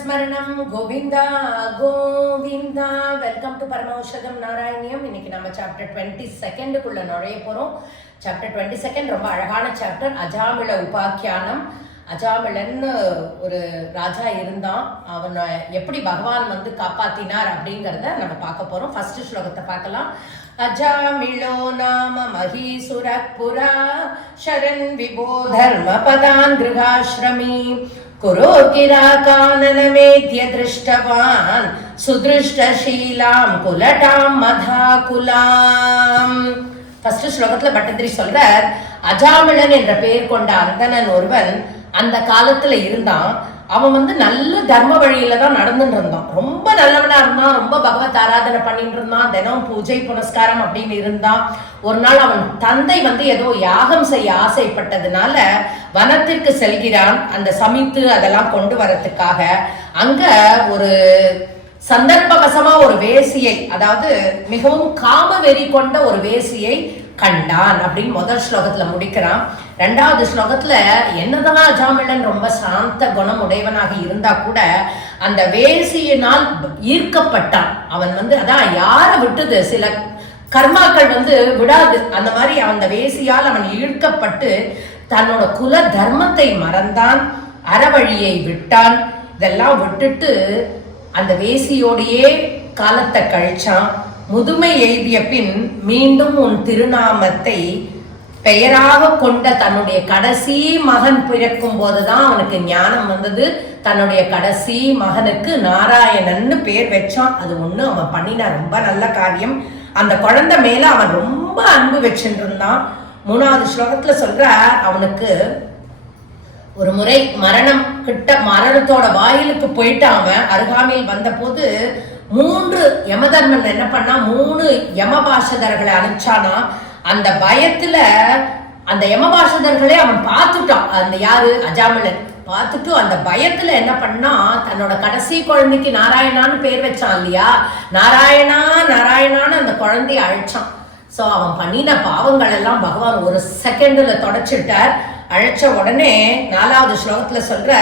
ஸ்மரணம் Govinda Govinda. Welcome to பரமௌஷதம் நாராயணியம். இன்னைக்கு நம்ம சாப்டர் 22க்குள்ள நுழைய போறோம். சாப்டர் 22 ரொம்ப அழகான சாப்டர். அஜாமிள உபாக்கியானம். அஜாமிளன்னு ஒரு ராஜா இருந்தான். அவனை எப்படி பகவான் வந்து காப்பாத்தினார் அப்படிங்கிறத நம்ம பார்க்க போறோம். ஃபர்ஸ்ட் ஸ்லோகத்தை பார்க்கலாம். அஜாமிளோ நாம மஹீசுரக் புரா ஷரன் விபோ தர்ம பதான் கிருஹாஸ்ரமி குரோ கிராகானனமேத்ய திருஷ்டவான் சுதிருஷ்டசீலாம் குலடாம் மதாகுலாம். ஃபர்ஸ்ட் ஸ்லோகத்துல பட்டத்திரி சொல்றார், அஜாமிளன் என்ற பெயர் கொண்ட அந்தணன் ஒருவன் அந்த காலத்துல இருந்தான். அவன் வந்து நல்ல தர்ம வழியில தான் நடந்துட்டு இருந்தான். ரொம்ப நல்லவனா இருந்தான். ரொம்ப பகவத் ஆராதனை பண்ணிட்டு இருந்தான். தினம் பூஜை புனஸ்காரம் அப்படின்னு இருந்தான். ஒரு நாள் அவன் தந்தை வந்து ஏதோ யாகம் செய்ய ஆசைப்பட்டதுனால வனத்திற்கு செல்கிறான். அந்த சமைத்து அதெல்லாம் கொண்டு வரத்துக்காக அங்க ஒரு சந்தர்ப்பவசமா ஒரு வேசியை, அதாவது மிகவும் காம வெறி கொண்ட ஒரு வேசியை கண்டான் அப்படின்னு முதல் ஸ்லோகத்துல முடிக்கிறான். ரெண்டாவது ஸ்லோகத்துல என்னதான் அஜாமிளன் ரொம்ப சாந்த குணம் உடையவனாக இருந்தா கூட அந்த வேசியினால் ஈர்க்கப்பட்டான். அவன் வந்து அதான் யாரை விட்டுது, சில கர்மாக்கள் வந்து விடாது. அந்த மாதிரி அந்த வேசியால் அவன் ஈர்க்கப்பட்டு தன்னோட குல தர்மத்தை மறந்தான், அறவழியை விட்டான். இதெல்லாம் விட்டுட்டு அந்த வேசியோடையே காலத்தை கழிச்சான். முதுமை எய்திய பின் மீண்டும் உன் திருநாமத்தை பெயராக கொண்ட தன்னுடைய கடைசி மகன் பிறக்கும் போதுதான் அவனுக்கு ஞானம் வந்தது. தன்னுடைய கடைசி மகனுக்கு நாராயணன்னு பேர் வச்சான். அது ஒண்ணு அவன் பண்ணின ரொம்ப நல்ல காரியம். அந்த குழந்தை மேல அவன் ரொம்ப அன்பு வச்சுட்டு இருந்தான். மூணாவது ஸ்லோகத்துல சொல்ற, அவனுக்கு ஒரு முறை மரணத்தோட வாயிலுக்கு போயிட்டு அவன் அருகாமையில் வந்த போது 3 யமதர்மன் என்ன பண்ணா, 3 யமபாஷதர்களை அனுப்பிச்சானா. அந்த பயத்துல அந்த யமபாஷதர்களே அவன் பார்த்துட்டான். அந்த யாரு, அஜாமிளன் பார்த்துட்டு அந்த பயத்துல என்ன பண்ணா, தன்னோட கடைசி குழந்தைக்கு நாராயணான்னு பேர் வச்சான் இல்லையா, நாராயணா நாராயணான்னு அந்த குழந்தைய அழைச்சான். ஸோ அவன் பண்ணின பாவங்கள் எல்லாம் பகவான் ஒரு செகண்ட்ல தொடச்சிட்டார். அழைச்ச உடனே 4வது ஸ்லோகத்துல சொல்ற,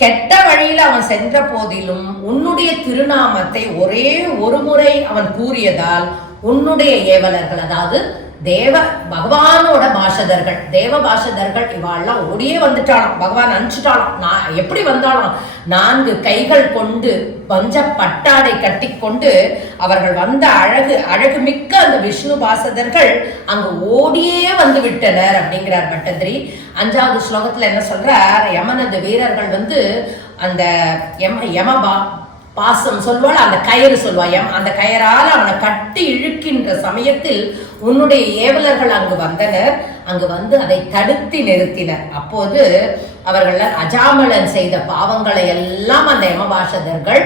கெட்ட வழியில அவன் சென்ற போதிலும் உன்னுடைய திருநாமத்தை ஒரே ஒரு முறை அவன் கூறியதால் உன்னுடைய ஏவலர்கள், அதாவது பகவானோட பாஷதர்கள், தேவ பாஷதர்கள் இவாள்லாம் ஓடியே வந்துட்டாளாம். பகவான் அனுப்பிச்சுட்டாளாம். நான் எப்படி வந்தாலும் 4 கைகள் கொண்டு பஞ்ச பட்டாடை கட்டி கொண்டு அவர்கள் வந்த அழகு மிக்க அந்த விஷ்ணு பாசதர்கள் அங்கு ஓடியே வந்து விட்டனர் அப்படிங்கிறார் பட்டதிரி. 5வது ஸ்லோகத்துல என்ன சொல்றார், யமனது வீரர்கள் வந்து அந்த பாசம் சொல்வாள், அந்த கயிறு சொல்வாய், அந்த கயரால் அவனை கட்டி இழுக்கின்ற சமயத்தில் உன்னுடைய ஏவலர்கள் அங்கு வந்தனர். அங்கு வந்து அதை தடுத்து நிறுத்தினர். அப்போது அவர்கள் அஜாமிளன் செய்த பாவங்களை எல்லாம் அந்த யமபாஷதர்கள்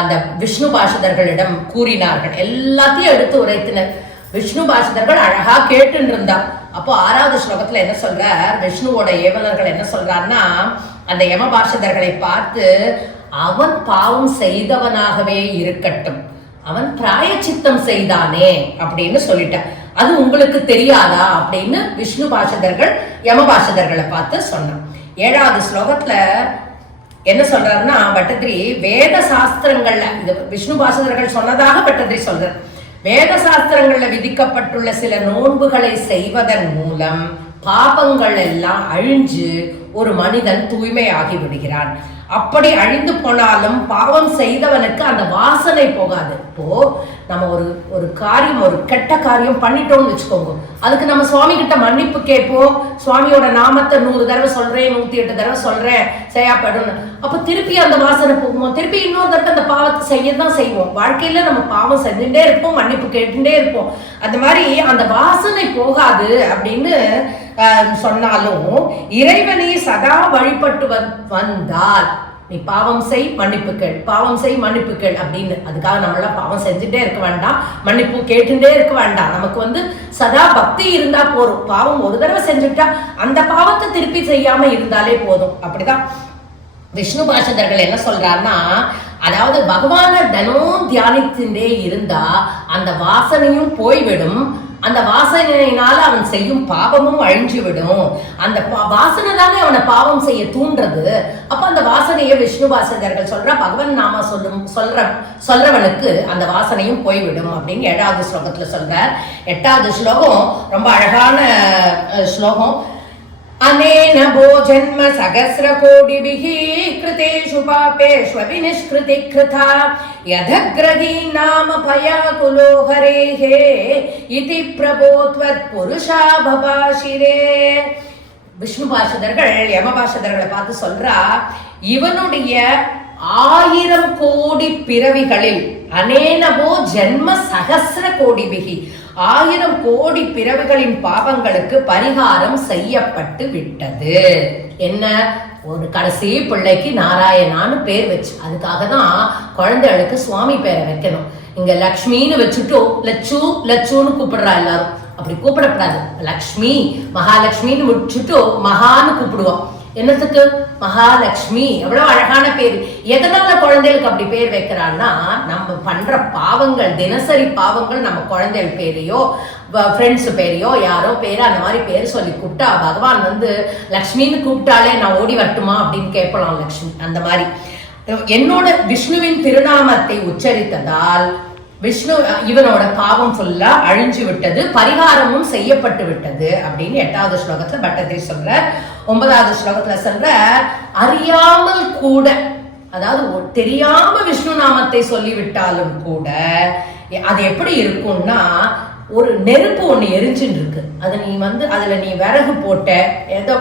அந்த விஷ்ணு பாஷதர்களிடம் கூறினார்கள். எல்லாத்தையும் எடுத்து உரைத்தினர். விஷ்ணு பாஷதர்கள் அழகா கேட்டு இருந்தா. அப்போ 6வது ஸ்லோகத்துல என்ன சொல்றார், விஷ்ணுவோட ஏவலர்கள் என்ன சொல்றாருன்னா, அந்த யமபாஷதர்களை பார்த்து, அவன் பாவம் செய்தவனாகவே இருக்கட்டும், அவன் பிராயச்சித்தம் செய்தானே அப்படின்னு சொல்லிட்டான். அது உங்களுக்கு தெரியாதா அப்படின்னு விஷ்ணு பாஷதர்கள் யமபாஷதர்களை பார்த்து சொன்னான். 7வது ஸ்லோகத்துல என்ன சொல்றாருன்னா, பட்டதிரி வேத சாஸ்திரங்கள்ல, இது விஷ்ணு பாஷதர்கள் சொன்னதாக பட்டதிரி சொல்றார், வேத சாஸ்திரங்கள்ல விதிக்கப்பட்டுள்ள சில நோன்புகளை செய்வதன் மூலம் பாபங்கள் எல்லாம் அழிஞ்சு ஒரு மனிதன் தூய்மையாகி விடுகிறான். அப்படி அழிந்து போனாலும் பாவம் செய்தவனுக்கு அந்த வாசனை போகாது. இப்போ நம்ம ஒரு காரியம், ஒரு கெட்ட காரியம் பண்ணிட்டோம்னு வச்சுக்கோங்க, அதுக்கு நம்ம சுவாமி கிட்ட மன்னிப்பு கேட்போம். சுவாமியோட நாமத்தை 100 தடவை சொல்றேன், 108 தடவை சொல்றேன், செய்யப்படும். அப்ப திருப்பி அந்த வாசனை போகும்போது திருப்பி இன்னொரு தடவை அந்த பாவத்தை செய்யதான் செய்வோம். வாழ்க்கையில நம்ம பாவம் செஞ்சுட்டே இருப்போம், மன்னிப்பு கேட்டுட்டே இருப்போம். அந்த மாதிரி அந்த வாசனை போகாது அப்படின்னு சொன்னாலும், இறைவனை சதா வழிபட்டு வந்தால் நீ பாவம் செய் மன்னிப்புகள், பாவம் செய் மன்னிப்புகள் அப்படின்னு, அதுக்காக நம்மளாம் பாவம் செஞ்சுட்டே இருக்க வேண்டாம், மன்னிப்பு கேட்டுட்டே இருக்க வேண்டாம். நமக்கு வந்து சதா பக்தி இருந்தா போதும். பாவம் ஒரு தடவை செஞ்சுட்டா அந்த பாவத்தை திருப்பி செய்யாம இருந்தாலே போதும். அப்படிதான் விஷ்ணு பாஷதர்கள் என்ன சொல்றாருன்னா, அதாவது பகவான தினம் தியானிச்சுட்டே இருந்தா அந்த வாசனையும் போய்விடும். அந்த வாசனையினால அவன் செய்யும் பாவமும் அழிஞ்சு விடும். அந்த வாசனை தானே அவனை பாவம் செய்ய தூண்டுறது. அப்ப அந்த வாசனையை விஷ்ணு வாசகர்கள் சொல்ற பகவன் நாம சொல்றவனுக்கு அந்த வாசனையும் போய்விடும் அப்படின்னு 7வது ஸ்லோகத்துல சொல்றார். 8வது ஸ்லோகம் ரொம்ப அழகான ஸ்லோகம். अनेन भो जन्म सहस्र कोटिभिः कृतेषु पापेष्वपि निष्कृति कृता यदग्रही नाम भयाकुलो हरेः इति प्रभो त्वत्पुरुषा भवाशिरे. விஷ்ணு பாஷதர்கள் யம பாஷதர்களை பார்த்து சொல்றா, இவனுடைய 1000 கோடி பிறவிகளில் அனேனபோ ஜென்ம சகஸ்ர கோடிபிகி 1000 கோடி பிறவிகளின் பாவங்களுக்கு பரிகாரம் செய்யப்பட்டு விட்டது. என்ன, ஒரு கடைசி பிள்ளைக்கு நாராயணான்னு பேர் வச்சு, அதுக்காக தான் குழந்தைகளுக்கு சுவாமி பேரை வைக்கணும். இங்க லக்ஷ்மின்னு வச்சுட்டு லட்சு லட்சுன்னு கூப்பிடுறா எல்லாரும். அப்படி கூப்பிடக்கூடாது. லக்ஷ்மி மகாலட்சுமின்னு முடிச்சுட்டு மகான்னு கூப்பிடுவோம். என்னத்துக்கு? மகாலட்சுமி. எவ்வளவு அழகான பேர். எதனால குழந்தைகளுக்கு அப்படி பேர் வைக்கிறான்னா, நம்ம பண்ற பாவங்கள், தினசரி பாவங்கள், நம்ம குழந்தைகள் பேரையோ ஃப்ரெண்ட்ஸ் பேரையோ யாரோ பேரு அந்த மாதிரி பேர் சொல்லி கூப்பிட்டா பகவான் லக்ஷ்மின்னு கூப்பிட்டாலே நான் ஓடி வரட்டுமா அப்படின்னு கேட்கலாம். லக்ஷ்மி அந்த மாதிரி என்னோட விஷ்ணுவின் திருநாமத்தை உச்சரித்ததால் விஷ்ணு இவனோட பாவம் ஃபுல்லா அழிஞ்சு விட்டது, பரிகாரமும் செய்யப்பட்டு விட்டது அப்படின்னு 8வது ஸ்லோகத்துல பட்டத்திரி சொல்ற. 9வது ஸ்லோகத்துல சொல்ற, அறியாமல் கூட, அதாவது தெரியாம விஷ்ணு நாமத்தை சொல்லிவிட்டாலும் கூட அது எப்படி இருக்கும்னா, ஒரு நெருப்பு ஒண்ணு எரிஞ்சுட்டு இருக்கு, அது நீ அதுல நீ விறகு போட்ட ஏதோ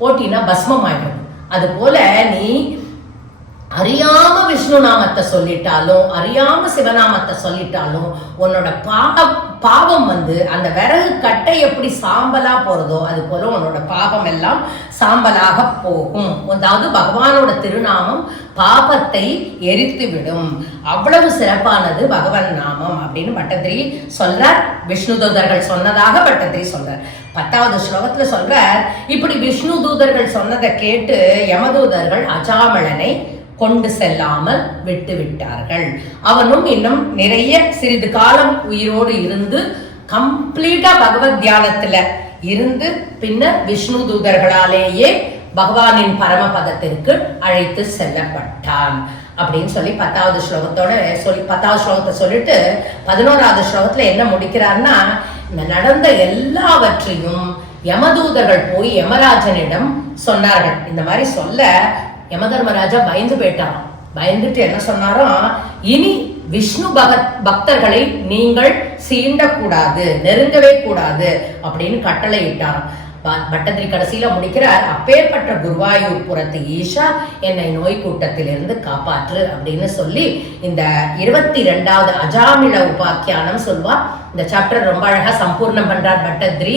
போட்டினா பஸ்மம் ஆயிடும். அது போல நீ அறியாம விஷ்ணு நாமத்தை சொல்லிட்டாலும் அறியாம சிவநாமத்தை சொல்லிட்டாலும் உன்னோட பாவம் அந்த விறகு கட்டை எப்படி சாம்பலா போறதோ அது போல உன்னோட பாவம் எல்லாம் சாம்பலாக போகும். அதாவது பகவானோட திருநாமம் பாபத்தை எரித்து விடும். அவ்வளவு சிறப்பானது பகவன் நாமம் அப்படின்னு பட்டத்திரி சொல்றார். விஷ்ணு தூதர்கள் சொன்னதாக பட்டத்திரி சொல்றார். 10வது ஸ்லோகத்துல சொல்றார், இப்படி விஷ்ணு தூதர்கள் சொன்னதை கேட்டு யமதூதர்கள் அஜாமளனை கொண்டு செல்லாமல் விட்டு விட்டார்கள். அவனும் இன்னும் நிறைய சிறிது காலம் உயிரோடு இருந்து கம்ப்ளீட்டா பகவத் தியானத்துல இருந்து பின்னர் விஷ்ணு தூதர்களாலேயே பகவானின் பரமபதத்திற்கு அழைத்து செல்லப்பட்டான் அப்படின்னு சொல்லி 10வது ஸ்லோகத்தை சொல்லிட்டு 11வது ஸ்லோகத்துல என்ன முடிக்கிறார்னா, நடந்த எல்லாவற்றையும் யமதூதர்கள் போய் யமராஜனிடம் சொன்னார்கள். இந்த மாதிரி சொல்ல யமதர்மராஜா பயந்து போயிட்டான். பயந்துட்டு என்ன சொன்னாரோ, இனி விஷ்ணு பக்தர்களை நீங்கள் சீண்டக்கூடாது, நெருங்கவே கூடாது அப்படின்னு கட்டளை இட்டாராம். பட்டத்திரி கடைசியில முடிக்கிறார், அப்பேற்பட்ட குருவாயூர் புறத்து ஈஷா என்னை நோய் கூட்டத்திலிருந்து காப்பாற்று அப்படின்னு சொல்லி இந்த 22வது அஜாமிள உபாக்கியானம் சொல்வா. இந்த சாப்டர் ரொம்ப அழகா சம்பூர்ணம் பண்றார் பட்டத்திரி.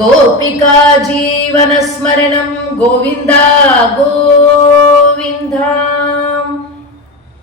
கோபிகா ஜீவன ஸ்மரணம் கோவிந்தா கோவிந்தா.